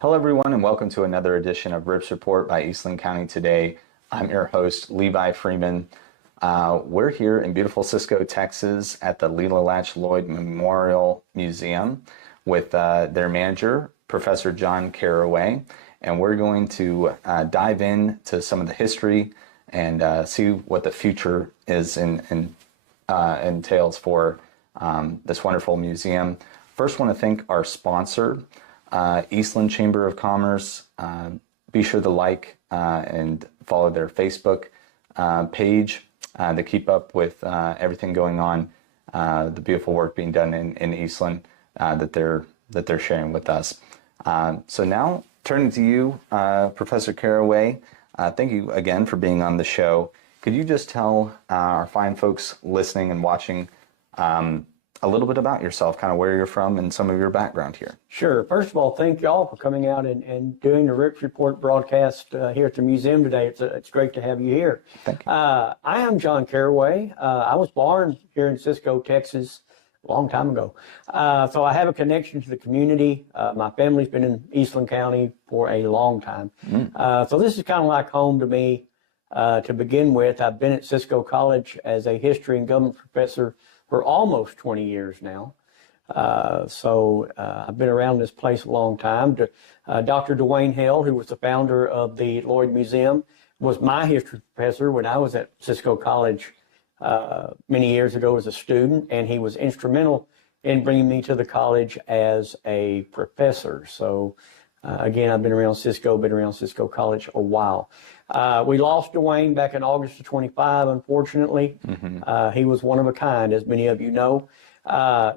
Hello, everyone, and welcome to another edition of Rips Report by Eastland County Today. I'm your host, Levi Freeman. We're here in beautiful Cisco, Texas at the Lela Latch Lloyd Memorial Museum with their manager, Professor John Caraway, and we're going to dive into some of the history and see what the future is and entails for this wonderful museum. First, want to thank our sponsor, Eastland Chamber of Commerce. Be sure to like and follow their Facebook page to keep up with everything going on, the beautiful work being done in Eastland that they're sharing with us. So now, turning to you, Professor Caraway, thank you again for being on the show. Could you just tell our fine folks listening and watching a little bit about yourself, kind of where you're from and some of your background here? Sure. First of all, thank you all for coming out and doing the Rips Report broadcast here at the museum today. It's great to have you here. Thank you. I am John Caraway. I was born here in Cisco, Texas, a long time ago. So I have a connection to the community. My family's been in Eastland County for a long time. So this is kind of like home to me to begin with. I've been at Cisco College as a history and government professor for almost 20 years now. So I've been around this place a long time. Dr. Duane Hale, who was the founder of the Lloyd Museum, was my history professor when I was at Cisco College many years ago as a student, and he was instrumental in bringing me to the college as a professor. So again, I've been around Cisco College a while. We lost Duane back in August of 25, unfortunately. He was one of a kind, as many of you know.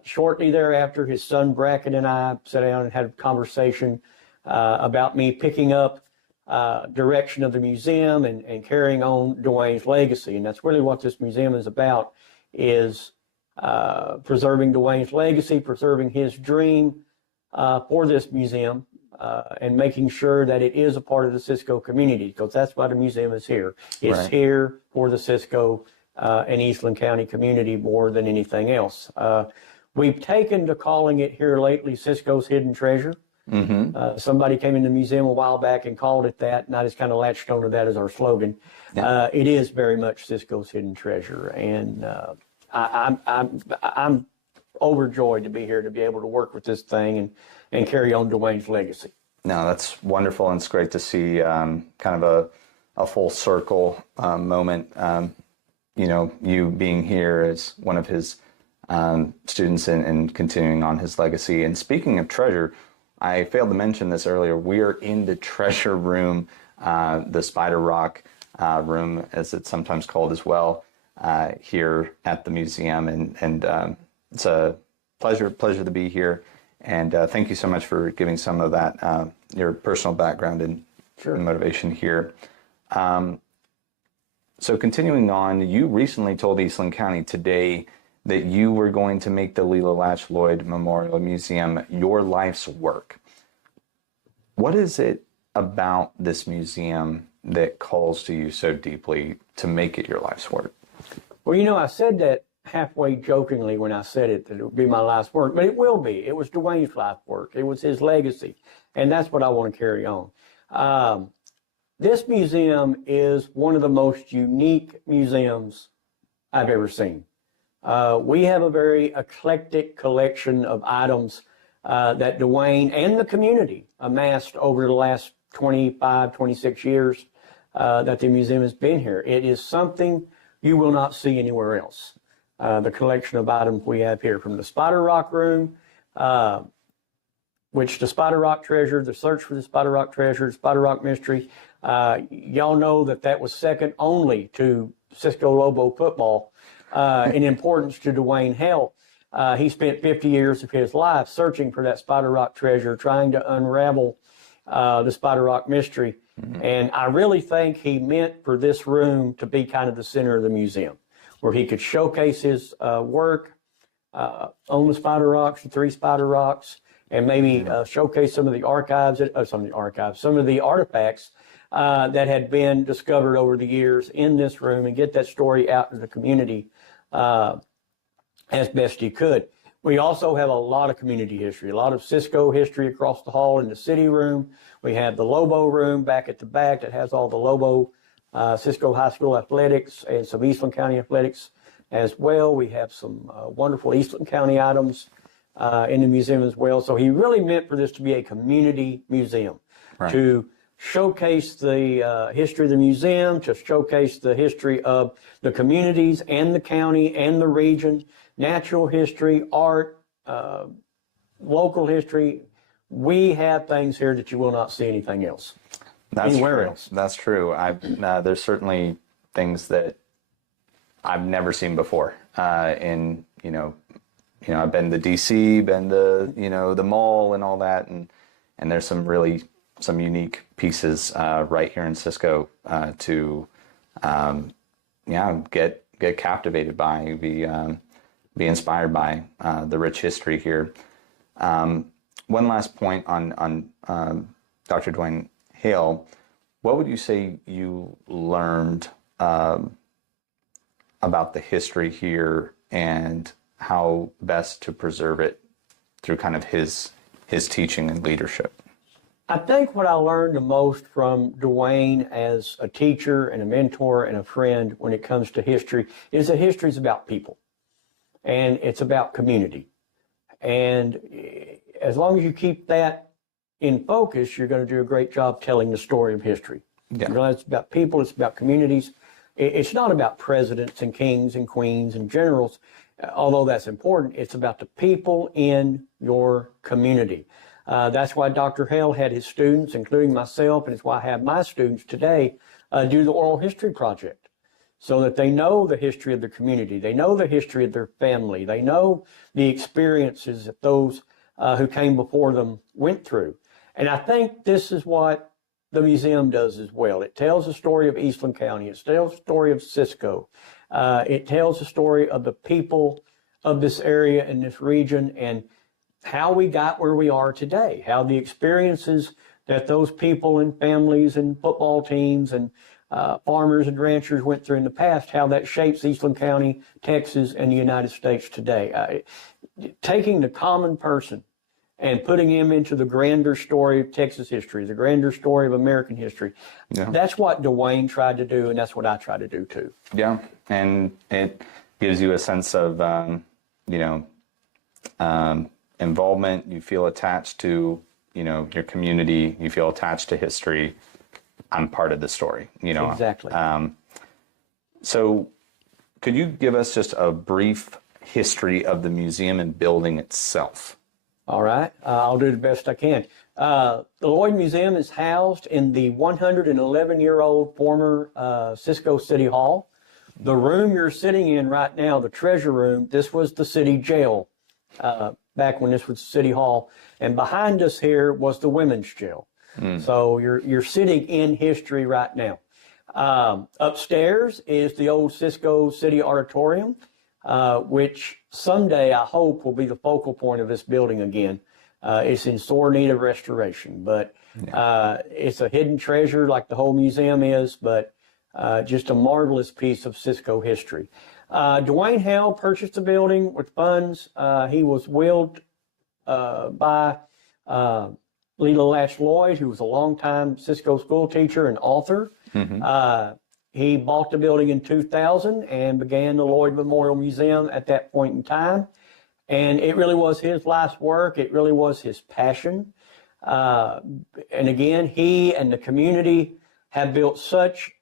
Shortly thereafter, his son Bracken and I sat down and had a conversation about me picking up direction of the museum and carrying on Duane's legacy. And that's really what this museum is about, is preserving Duane's legacy, preserving his dream for this museum, and making sure that it is a part of the Cisco community, because that's why the museum is here. It's Right. here for the Cisco and Eastland County community more than anything else. We've taken to calling it here lately Cisco's Hidden Treasure. Somebody came in the museum a while back and called it that, and I just kind of latched onto that as our slogan. Yeah. It is very much Cisco's Hidden Treasure, and I'm overjoyed to be here to be able to work with this thing and carry on Duane's legacy. No, that's wonderful, and it's great to see kind of a full circle moment. You being here as one of his students and continuing on his legacy. And speaking of treasure, I failed to mention this earlier. We are in the treasure room, the Spider Rock room, as it's sometimes called as well, here at the museum, and it's a pleasure to be here. And thank you so much for giving some of that, your personal background and motivation here. So continuing on, you recently told Eastland County Today that you were going to make the Lela Latch Lloyd Memorial Museum your life's work. What is it about this museum that calls to you so deeply to make it your life's work? Well, I said that halfway jokingly when I said it, that it would be my life's work, but it will be. It was Duane's life work. It was his legacy, and that's what I want to carry on. This museum is one of the most unique museums I've ever seen. We have a very eclectic collection of items that Duane and the community amassed over the last 25, 26 years that the museum has been here. It is something you will not see anywhere else. The collection of items we have here, from the Spider Rock room, which the Spider Rock treasure, the search for the Spider Rock treasure, Spider Rock mystery. Y'all know that was second only to Cisco Lobo football in importance to Duane Hale. He spent 50 years of his life searching for that Spider Rock treasure, trying to unravel the Spider Rock mystery. And I really think he meant for this room to be kind of the center of the museum, where he could showcase his work on the Spider Rocks, the 3 Spider Rocks, and maybe showcase some of the some of the artifacts that had been discovered over the years in this room, and get that story out to the community as best he could. We also have a lot of community history, a lot of Cisco history across the hall in the city room. We have the Lobo room back at the back that has all the Lobo Cisco High School athletics and some Eastland County athletics as well. We have some wonderful Eastland County items in the museum as well. So he really meant for this to be a community museum, right, to showcase the history of the museum, to showcase the history of the communities and the county and the region, natural history, art, local history. We have things here that you will not see anything else. Anywhere else. That's true. There's certainly things that I've never seen before. I've been to DC, been to the mall and all that, and there's some unique pieces right here in Cisco to get captivated by, be inspired by the rich history here. One last point on Dr. Duane Hale. What would you say you learned about the history here and how best to preserve it through kind of his teaching and leadership? I think what I learned the most from Duane as a teacher and a mentor and a friend when it comes to history is that history is about people and it's about community. And as long as you keep that in focus, you're going to do a great job telling the story of history. Yeah. You know, it's about people, it's about communities. It's not about presidents and kings and queens and generals, although that's important. It's about the people in your community. That's why Dr. Hale had his students, including myself, and it's why I have my students today do the oral history project, so that they know the history of their community, they know the history of their family, they know the experiences that those who came before them went through. And I think this is what the museum does as well. It tells the story of Eastland County. It tells the story of Cisco. It tells the story of the people of this area and this region and how we got where we are today, how the experiences that those people and families and football teams and farmers and ranchers went through in the past, how that shapes Eastland County, Texas, and the United States today. Taking the common person and putting him into the grander story of Texas history, the grander story of American history. Yeah. That's what Duane tried to do, and that's what I try to do too. Yeah, and it gives you a sense of, involvement. You feel attached to, your community. You feel attached to history. I'm part of the story, Exactly. So could you give us just a brief history of the museum and building itself? All right, I'll do the best I can. The Lloyd Museum is housed in the 111-year-old former Cisco City Hall. The room you're sitting in right now, the treasure room, this was the city jail back when this was City Hall. And behind us here was the women's jail. So you're sitting in history right now. Upstairs is the old Cisco City Auditorium, which someday I hope will be the focal point of this building again. It's in sore need of restoration, but it's a hidden treasure like the whole museum is, but just a marvelous piece of Cisco history. Duane Hale purchased the building with funds. He was willed by Lela Latch Lloyd, who was a longtime Cisco school teacher and author. He bought the building in 2000 and began the Lloyd Memorial Museum at that point in time. And it really was his life's work. It really was his passion. And again, he and the community have built such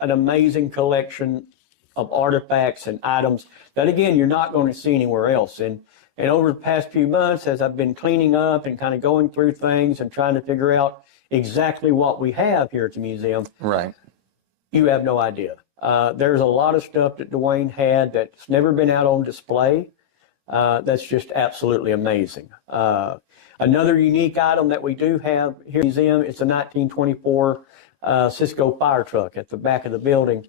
an amazing collection of artifacts and items that, again, you're not going to see anywhere else. And over the past few months, as I've been cleaning up and kind of going through things and trying to figure out exactly what we have here at the museum, right, you have no idea. There's a lot of stuff that Duane had that's never been out on display. That's just absolutely amazing. Another unique item that we do have here at the museum is a 1924 Cisco fire truck at the back of the building,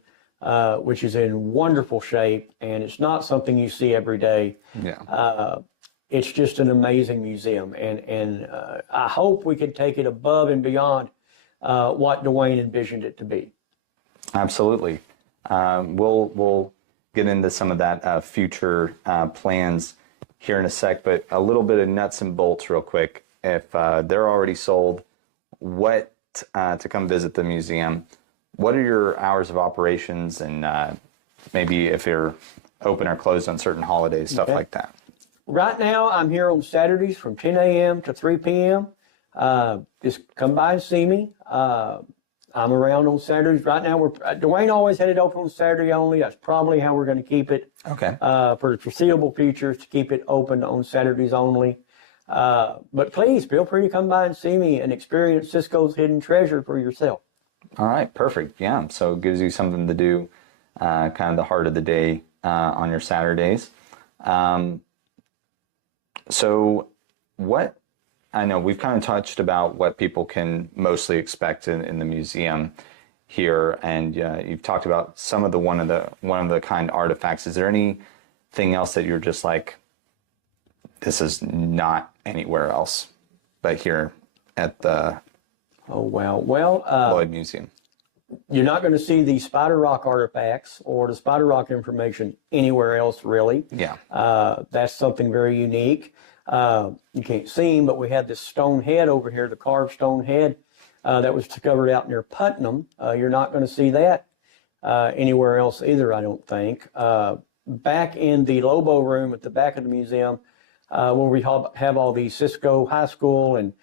which is in wonderful shape, and it's not something you see every day. Yeah. It's just an amazing museum, and I hope we can take it above and beyond what Duane envisioned it to be. Absolutely. We'll get into some of that future plans here in a sec, but a little bit of nuts and bolts real quick. If they're already sold, what to come visit the museum, what are your hours of operations, and maybe if you're open or closed on certain holidays, stuff like that? Right now, I'm here on Saturdays from 10 a.m. to 3 p.m. Just come by and see me. I'm around on Saturdays. Right now, Duane always had it open on Saturday only. That's probably how we're going to keep it. Okay. For the foreseeable future, to keep it open on Saturdays only. But please feel free to come by and see me and experience Cisco's hidden treasure for yourself. All right, perfect. Yeah, so it gives you something to do, kind of the heart of the day on your Saturdays. So what, I know we've kind of touched about what people can mostly expect in the museum here, and you've talked about some of the one of the kind artifacts. Is there anything else that you're just like, this is not anywhere else but here at the Lloyd Museum? You're not going to see the Spider Rock artifacts or the Spider Rock information anywhere else, really. Yeah. That's something very unique. You can't see him, but we had this stone head over here, the carved stone head that was discovered out near Putnam. You're not going to see that anywhere else either, I don't think. Back in the Lobo room at the back of the museum, where we have all the Cisco High School and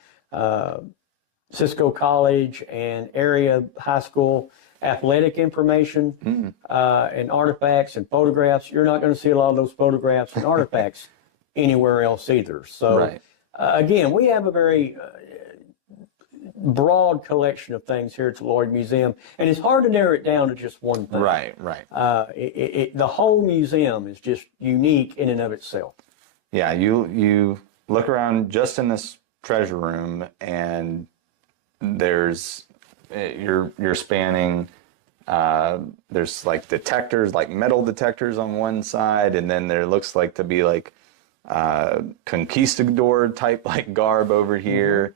Cisco College and area high school athletic information and artifacts and photographs. You're not going to see a lot of those photographs and artifacts anywhere else either. So again, we have a very broad collection of things here at the Lloyd Museum, and it's hard to narrow it down to just one thing. Right. The whole museum is just unique in and of itself. Yeah, you look around just in this treasure room, and there's you're spanning. There's like detectors, like metal detectors on one side, and then there looks like to be like conquistador type like garb over here.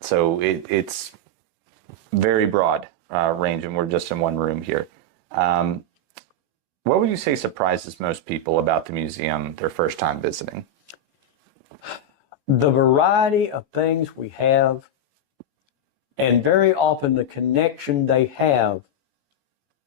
So it's very broad range, and we're just in one room here. What would you say surprises most people about the museum their first time visiting? The variety of things we have, and very often the connection they have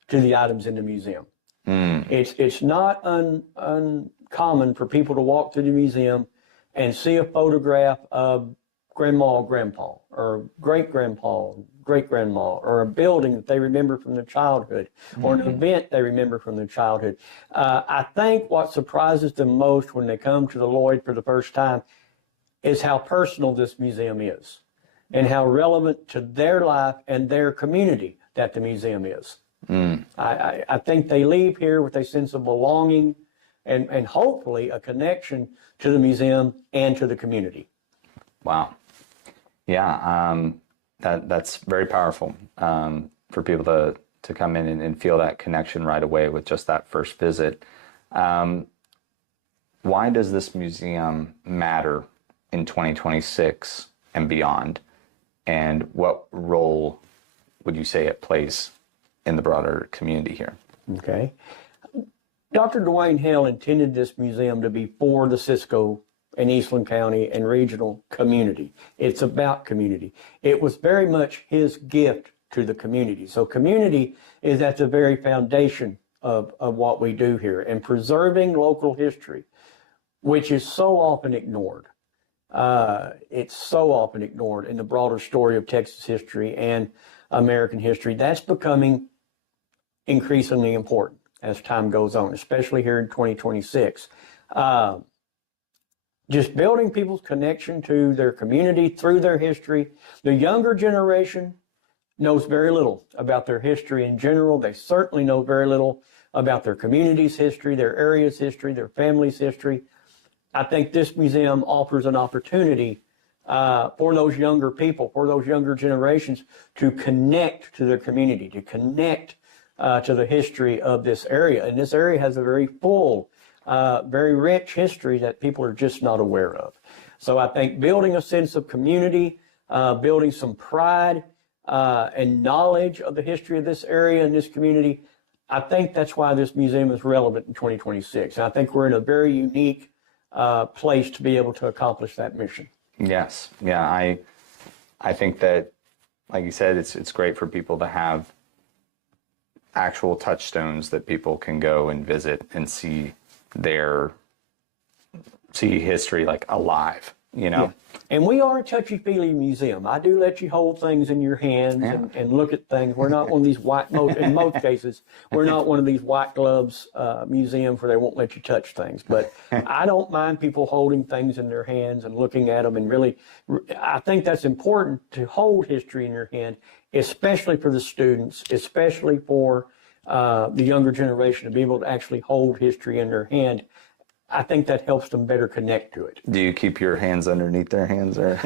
to the items in the museum. It's not uncommon for people to walk through the museum and see a photograph of grandma or grandpa, or great-grandpa, great-grandma, or a building that they remember from their childhood, or an event they remember from their childhood. I think what surprises them most when they come to the Lloyd for the first time is how personal this museum is, and how relevant to their life and their community that the museum is. I think they leave here with a sense of belonging and hopefully a connection to the museum and to the community. Wow. Yeah, that's very powerful for people to come in and feel that connection right away with just that first visit. Why does this museum matter in 2026 and beyond? And what role would you say it plays in the broader community here? Okay. Dr. Duane Hale intended this museum to be for the Cisco and Eastland County and regional community. It's about community. It was very much his gift to the community. So community is at the very foundation of what we do here, and preserving local history, which is so often ignored. It's so often ignored in the broader story of Texas history and American history. That's becoming increasingly important as time goes on, especially here in 2026. Just building people's connection to their community through their history. The younger generation knows very little about their history in general. They certainly know very little about their community's history, their area's history, their family's history. I think this museum offers an opportunity for those younger people, for those younger generations, to connect to their community, to connect to the history of this area. And this area has a very full, very rich history that people are just not aware of. So I think building a sense of community, building some pride and knowledge of the history of this area and this community, I think that's why this museum is relevant in 2026. And I think we're in a very unique place to be able to accomplish that mission. Yes. Yeah. I think that, like you said, it's great for people to have actual touchstones that people can go and visit and see history like alive, you know? Yeah. And we are a touchy-feely museum. I do let you hold things in your hands and look at things. We're not one of these in most cases, we're not one of these white gloves museums where they won't let you touch things. But I don't mind people holding things in their hands and looking at them. And really, I think that's important to hold history in your hand, especially for the students, especially for the younger generation, to be able to actually hold history in their hand. I think that helps them better connect to it. Do you keep your hands underneath their hands, or?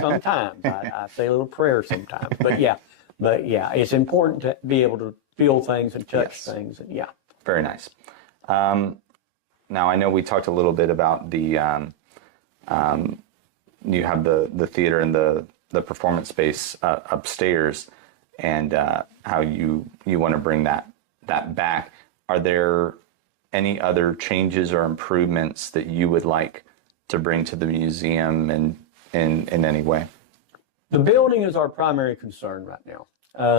Sometimes I say a little prayer sometimes, but yeah, it's important to be able to feel things and touch things, and yeah. Very nice. Now I know we talked a little bit about the you have the theater and the performance space upstairs, and how you want to bring that back. Are there any other changes or improvements that you would like to bring to the museum in any way? The building is our primary concern right now.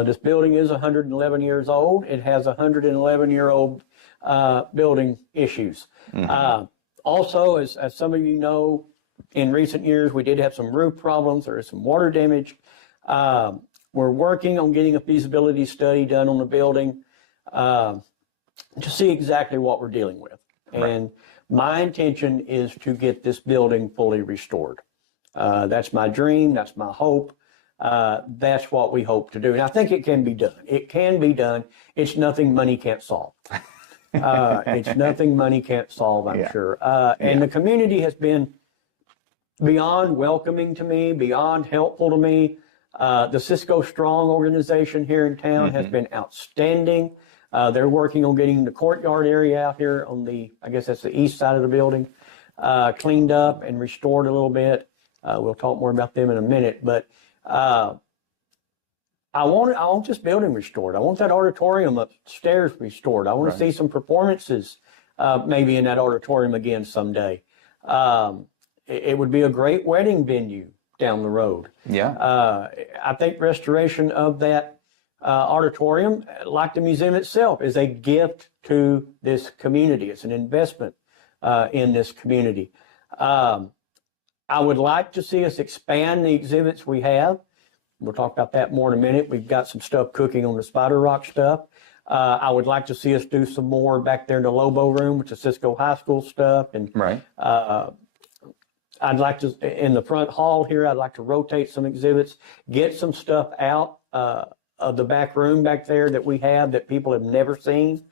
This building is 111 years old. It has 111-year-old building issues. Mm-hmm. Also, as some of you know, in recent years, we did have some roof problems. There is some water damage. We're working on getting a feasibility study done on the building to see exactly what we're dealing with. Right. And my intention is to get this building fully restored. That's my dream. That's my hope. That's what we hope to do. And I think it can be done. It can be done. It's nothing money can't solve. It's nothing money can't solve, I'm sure. And the community has been beyond welcoming to me, beyond helpful to me. The Cisco Strong organization here in town has been outstanding. They're working on getting the courtyard area out here on I guess that's the east side of the building, cleaned up and restored a little bit. We'll talk more about them in a minute, but I want this building restored. I want that auditorium upstairs restored. I want to see some performances maybe in that auditorium again someday. It would be a great wedding venue down the road. Yeah. I think restoration of that auditorium, like the museum itself, is a gift to this community. It's an investment in this community. I would like to see us expand the exhibits we have. We'll talk about that more in a minute. We've got some stuff cooking on the Spider Rock stuff. I would like to see us do some more back there in the Lobo room with the Cisco High School stuff. And I'd like to, in the front hall here, I'd like to rotate some exhibits, get some stuff out of the back room back there that we have that people have never seen,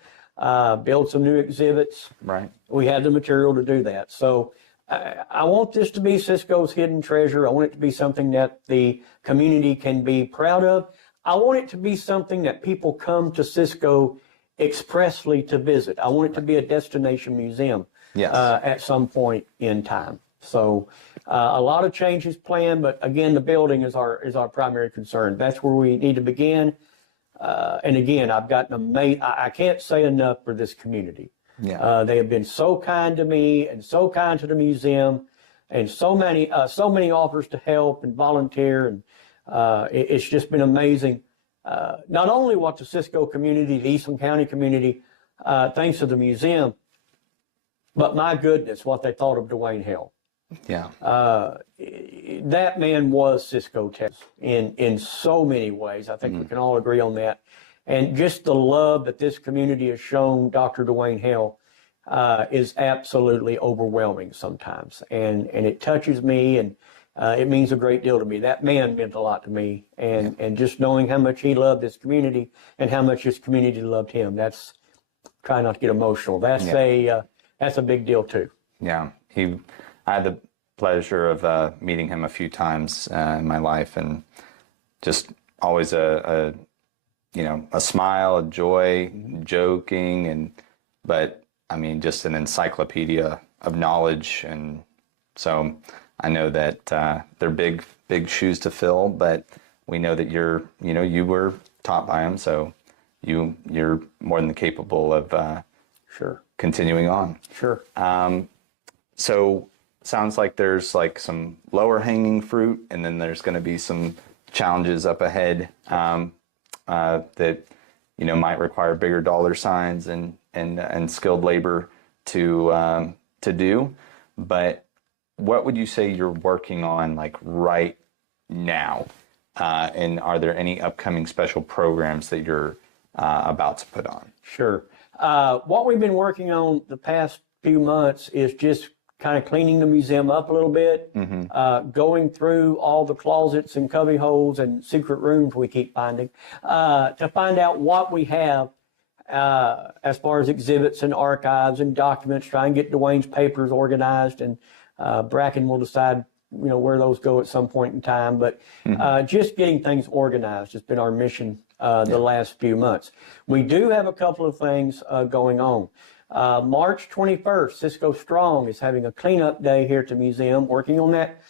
build some new exhibits. Right. We have the material to do that. So I want this to be Cisco's hidden treasure. I want it to be something that the community can be proud of. I want it to be something that people come to Cisco expressly to visit. I want it to be a destination museum at some point in time. So a lot of changes planned, but again, the building is our primary concern. That's where we need to begin. And again, I've gotten I can't say enough for this community. Yeah. They have been so kind to me and so kind to the museum, and so many offers to help and volunteer, and it's just been amazing. Not only what the Cisco community, the Eastland County community, thanks to the museum, but my goodness, what they thought of Duane Hale. Yeah. That man was Cisco, Texas in so many ways. I think we can all agree on that. And just the love that this community has shown Dr. Duane Hale is absolutely overwhelming sometimes. And it touches me, and it means a great deal to me. That man meant a lot to me. And just knowing how much he loved this community and how much this community loved him, try not to get emotional. That's a big deal too. Yeah. I had the pleasure of meeting him a few times in my life, and just always a smile, a joy, joking, but I mean, just an encyclopedia of knowledge. And so I know that they're big shoes to fill, but we know that you were taught by him, so you're more than capable of continuing on. Sure. So sounds like there's like some lower hanging fruit, and then there's going to be some challenges up ahead that might require bigger dollar signs and skilled labor to do. But what would you say you're working on like right now? And are there any upcoming special programs that you're about to put on? Sure. What we've been working on the past few months is just kind of cleaning the museum up a little bit, going through all the closets and cubby holes and secret rooms we keep finding to find out what we have as far as exhibits and archives and documents, try and get Duane's papers organized, and Bracken will decide where those go at some point in time. But just getting things organized has been our mission the last few months. We do have a couple of things going on. March 21st, Cisco Strong is having a cleanup day here at the museum, working on that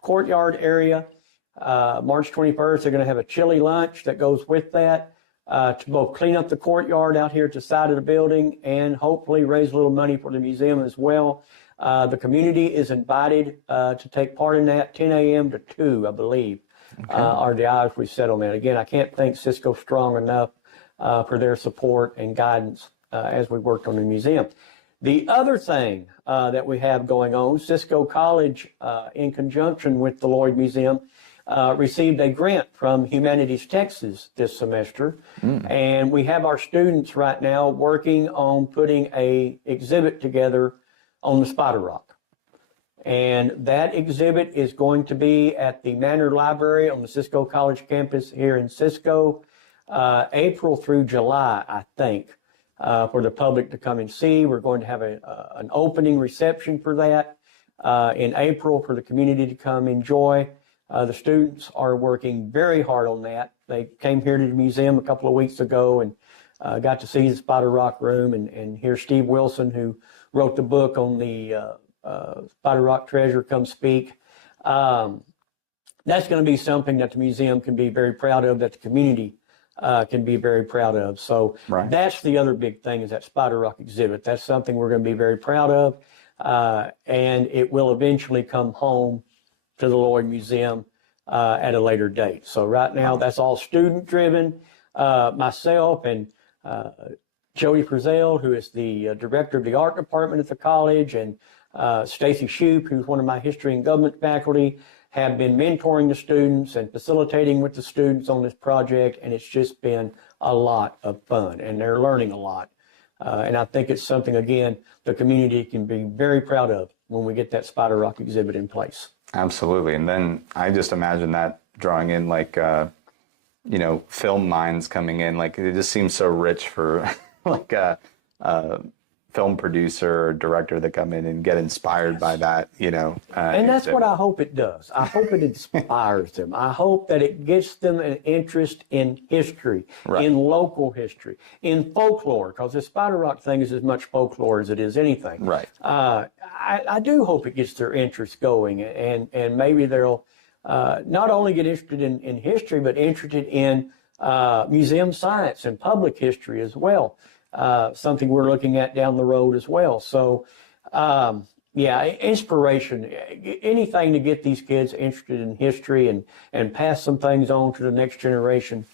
courtyard area. March 21st, they're going to have a chili lunch that goes with that to both clean up the courtyard out here at the side of the building and hopefully raise a little money for the museum as well. The community is invited to take part in that, 10 a.m. to 2, I believe, are the hours we set on that. Again, I can't thank Cisco Strong enough for their support and guidance as we worked on the museum. The other thing that we have going on, Cisco College, in conjunction with the Lloyd Museum, received a grant from Humanities Texas this semester. And we have our students right now working on putting a exhibit together on the Spider Rock. And that exhibit is going to be at the Manor Library on the Cisco College campus here in Cisco, April through July, I think, for the public to come and see. We're going to have an opening reception for that in April for the community to come enjoy. The students are working very hard on that. They came here to the museum a couple of weeks ago and got to see the Spider Rock room and hear Steve Wilson, who wrote the book on the Spider Rock treasure, come speak. That's going to be something that the museum can be very proud of, that the community can be very proud of. So that's the other big thing, is that Spider Rock exhibit. That's something we're going to be very proud of, and it will eventually come home to the Lloyd Museum at a later date. So right now, that's all student driven. Myself and Jody Frizzell, who is the director of the art department at the college, and Stacy Shoup, who's one of my history and government faculty, have been mentoring the students and facilitating with the students on this project, and it's just been a lot of fun, and they're learning a lot. And I think it's something, again, the community can be very proud of when we get that Spider Rock exhibit in place. Absolutely. And then I just imagine that drawing in like, film minds coming in, like it just seems so rich for like a film producer or director that come in and get inspired by that, and that's what I hope it does. I hope it inspires them. I hope that it gets them an interest in history, in local history, in folklore, because the Spider Rock thing is as much folklore as it is anything. I do hope it gets their interest going, and maybe they'll not only get interested in history, but interested in museum science and public history as well. Something we're looking at down the road as well. So, inspiration, anything to get these kids interested in history and pass some things on to the next generation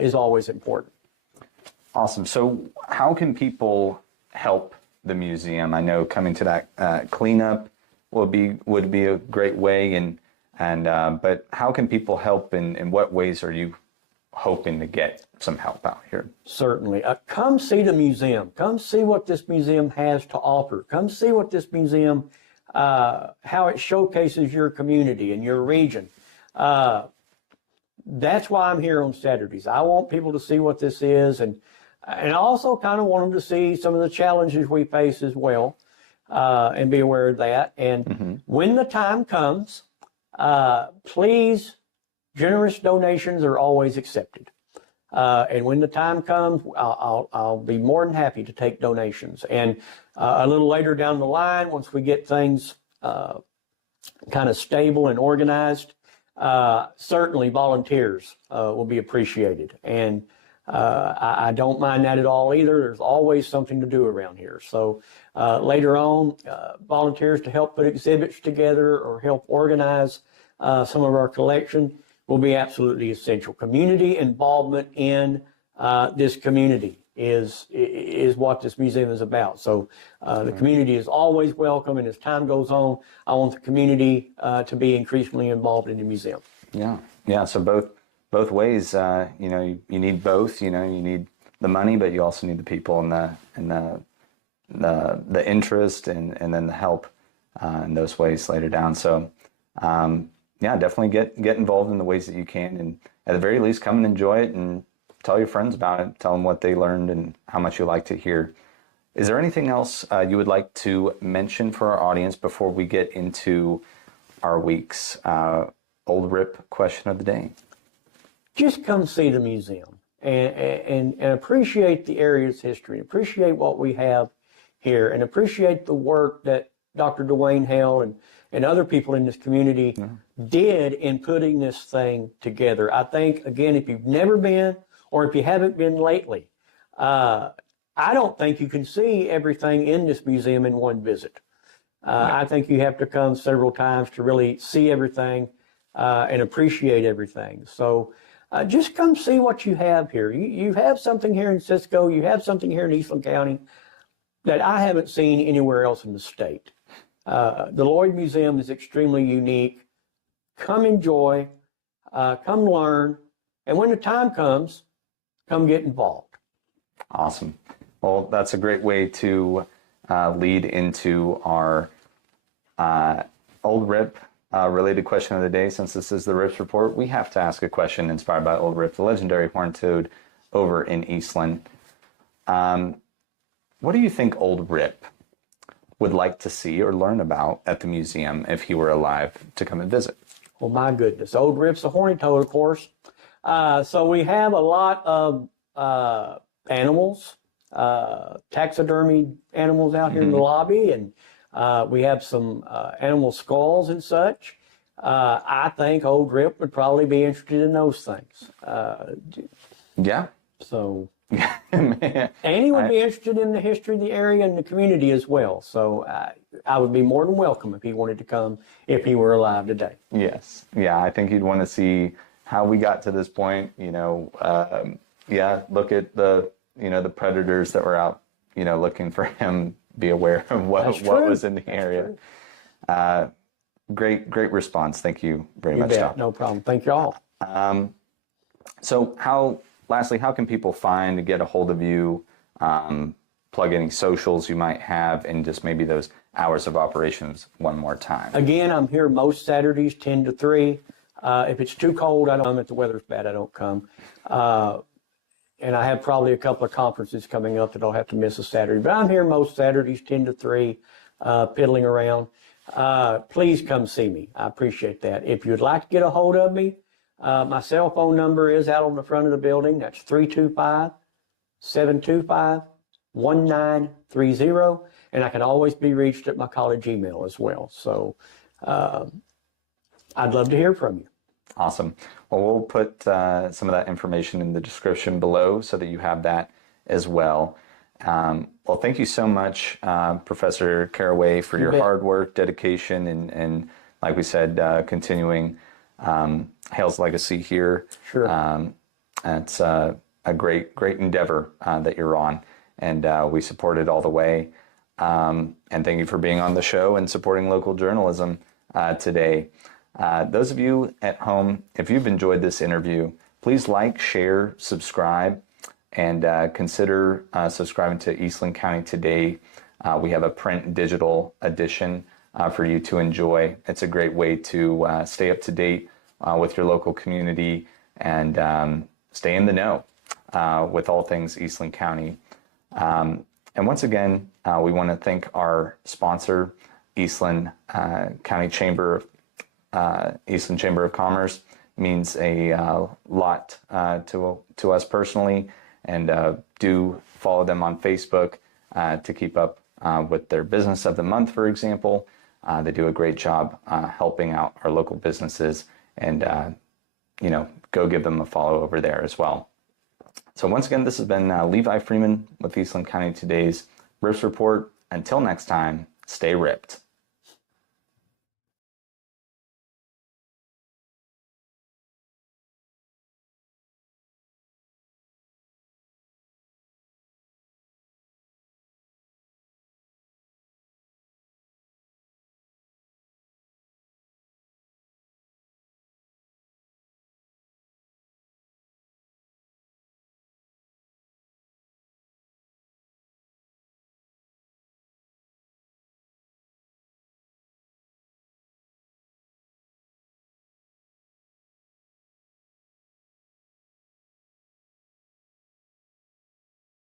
is always important. Awesome. So how can people help the museum? I know coming to that cleanup would be a great way, but how can people help, and in what ways are you hoping to get some help out here? Certainly. Come see the museum. Come see what this museum has to offer. Come see what this museum, how it showcases your community and your region. That's why I'm here on Saturdays. I want people to see what this is, and I also kind of want them to see some of the challenges we face as well, and be aware of that. And when the time comes, please, generous donations are always accepted. And when the time comes, I'll be more than happy to take donations. And a little later down the line, once we get things kind of stable and organized, certainly volunteers will be appreciated. And I don't mind that at all either. There's always something to do around here. So later on, volunteers to help put exhibits together or help organize some of our collection will be absolutely essential. Community involvement in this community is what this museum is about. So the community is always welcome, and as time goes on, I want the community to be increasingly involved in the museum. Yeah. So both ways, you need both. You need the money, but you also need the people and the interest and then the help in those ways later down. So definitely get involved in the ways that you can, and at the very least, come and enjoy it and tell your friends about it. Tell them what they learned and how much you like to hear. Is there anything else you would like to mention for our audience before we get into our week's Old Rip question of the day? Just come see the museum and appreciate the area's history, appreciate what we have here, and appreciate the work that Dr. Duane Hale and other people in this community did in putting this thing together. I think, again, if you've never been or if you haven't been lately, I don't think you can see everything in this museum in one visit. I think you have to come several times to really see everything and appreciate everything. So just come see what you have here. You have something here in Cisco, you have something here in Eastland County that I haven't seen anywhere else in the state. The Lloyd Museum is extremely unique. Come enjoy, come learn, and when the time comes, come get involved. Awesome. Well, that's a great way to lead into our Old Rip related question of the day. Since this is the Rips Report, we have to ask a question inspired by Old Rip, the legendary horned toad over in Eastland. What do you think Old Rip would like to see or learn about at the museum if he were alive to come and visit? Well, my goodness. Old Rip's a horny toad, of course. So we have a lot of animals, taxidermy animals out here in the lobby, and we have some animal skulls and such. I think Old Rip would probably be interested in those things. Yeah. So, and he would be interested in the history of the area and the community as well. So I would be more than welcome if he wanted to come if he were alive today. Yes. Yeah, I think he'd want to see how we got to this point. Look at the predators that were out, looking for him, be aware of what was in the area. Great response. Thank you very much, Doc. No problem. Thank you all. So lastly, how can people find and get a hold of you, plug any socials you might have, and just maybe those hours of operations one more time? Again, I'm here most Saturdays, 10 to 3. If it's too cold, I don't come. If the weather's bad, I don't come. And I have probably a couple of conferences coming up that I'll have to miss a Saturday. But I'm here most Saturdays, 10 to 3, piddling around. Please come see me. I appreciate that. If you'd like to get a hold of me, my cell phone number is out on the front of the building. That's 325-725-1930. And I can always be reached at my college email as well. So I'd love to hear from you. Awesome. Well, we'll put some of that information in the description below so that you have that as well. Well, thank you so much, Professor Caraway, for your hard work, dedication, and like we said, continuing Hale's legacy here. Sure. It's a great endeavor that you're on, and we support it all the way. And thank you for being on the show and supporting local journalism today. Those of you at home, if you've enjoyed this interview, please like, share, subscribe, and consider subscribing to Eastland County Today. We have a print and digital edition for you to enjoy. It's a great way to stay up to date with your local community and stay in the know with all things Eastland County. And once again, we want to thank our sponsor, Eastland County Eastland Chamber of Commerce. Means a lot to us personally, and do follow them on Facebook to keep up with their business of the month, for example. They do a great job helping out our local businesses, and go give them a follow over there as well. So once again, this has been Levi Freeman with Eastland County Today's Rips Report. Until next time, stay ripped.